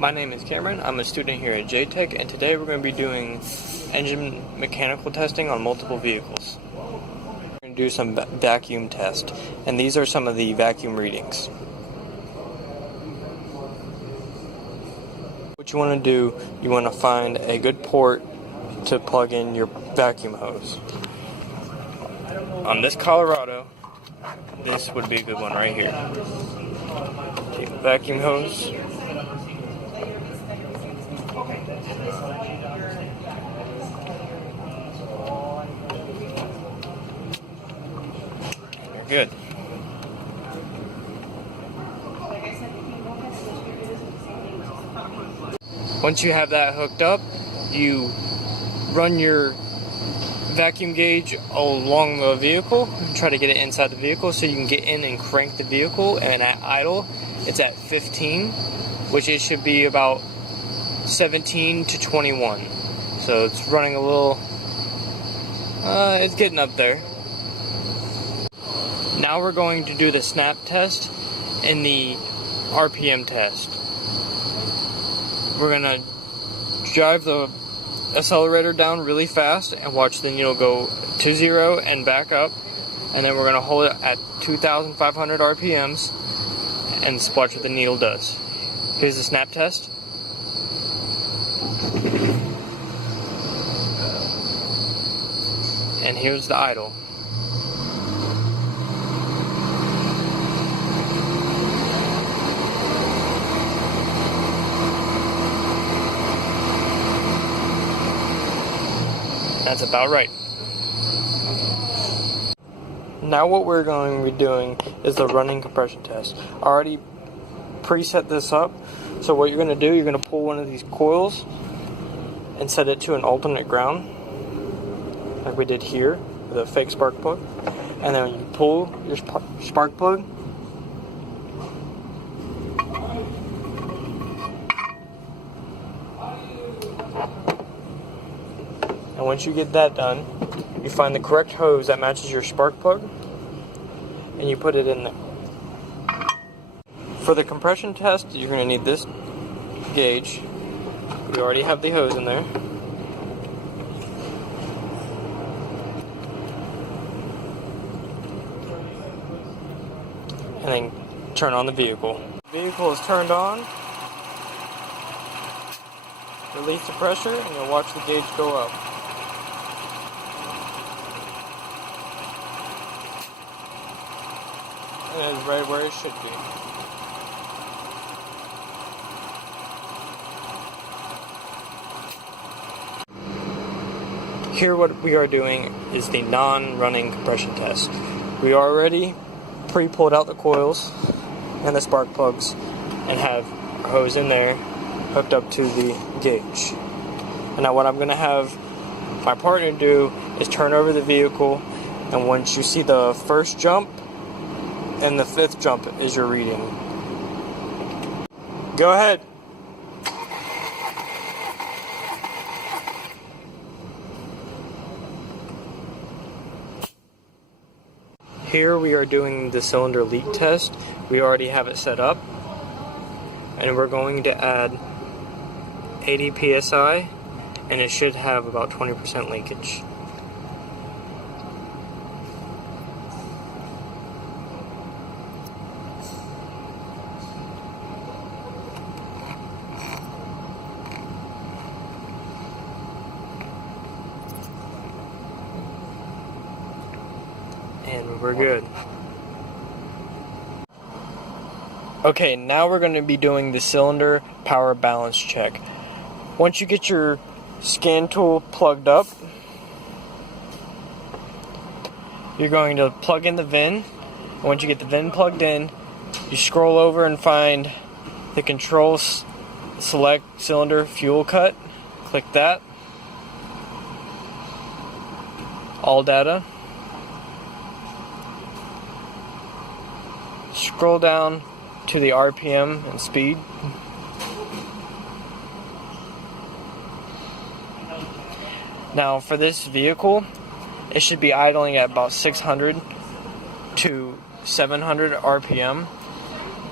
My name is Cameron. I'm a student here at JTech, and today we're going to be doing engine mechanical testing on multiple vehicles. We're going to do some vacuum test, and these are some of the vacuum readings. What you want to do, you want to find a good port to plug in your vacuum hose. On this Colorado, this would be a good one right here. Take the vacuum hose. You're good. Once you have that hooked up, you run your vacuum gauge along the vehicle and try to get it inside the vehicle so you can get in and crank the vehicle, and at idle it's at 15, which it should be about 17 to 21. So it's running a little, it's getting up there. Now we're going to do the snap test and the RPM test. We're going to drive the accelerator down really fast and watch the needle go to 0 and back up, and then we're going to hold it at 2,500 RPMs and watch what the needle does. Here's the snap test. And here's the idle. That's about right. Now what we're going to be doing is the running compression test. I already preset this up. So what you're going to do, you're going to pull one of these coils and set it to an alternate ground, like we did here with a fake spark plug. And then you pull your spark plug, and once you get that done, you find the correct hose that matches your spark plug, and you put it in there. For the compression test, you're going to need this gauge. We already have the hose in there. And then turn on the vehicle. The vehicle is turned on. Release the pressure, and you'll watch the gauge go up. And it's right where it should be. Here what we are doing is the non-running compression test. We already pre-pulled out the coils and the spark plugs and have our hose in there hooked up to the gauge. And now what I'm going to have my partner do is turn over the vehicle, and once you see the first jump and the 5th jump is your reading. Go ahead. Here we are doing the cylinder leak test. We already have it set up, and we're going to add 80 psi, and it should have about 20% leakage. And we're good. Okay, now we're going to be doing the cylinder power balance check. Once you get your scan tool plugged up, you're going to plug in the VIN. And once you get the VIN plugged in, you scroll over and find the control select cylinder fuel cut. Click that. All data. Scroll down to the RPM and speed. Now for this vehicle, it should be idling at about 600 to 700 RPM.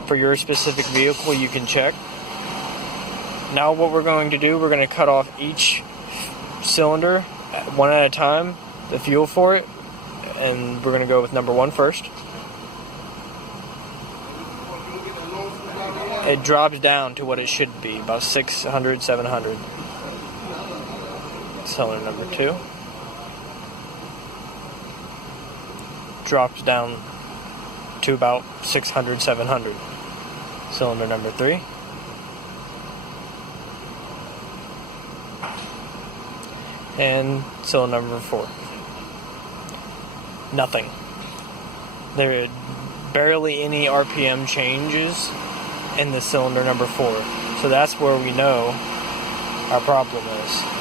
For your specific vehicle, you can check. Now what we're going to do, we're going to cut off each cylinder one at a time, the fuel for it, and we're going to go with number 1 first. It drops down to what it should be, about 600, 700. Cylinder number 2 drops down to about 600, 700. Cylinder number 3 and cylinder number 4. Nothing. There are barely any RPM changes in the cylinder number 4. So that's where we know our problem is.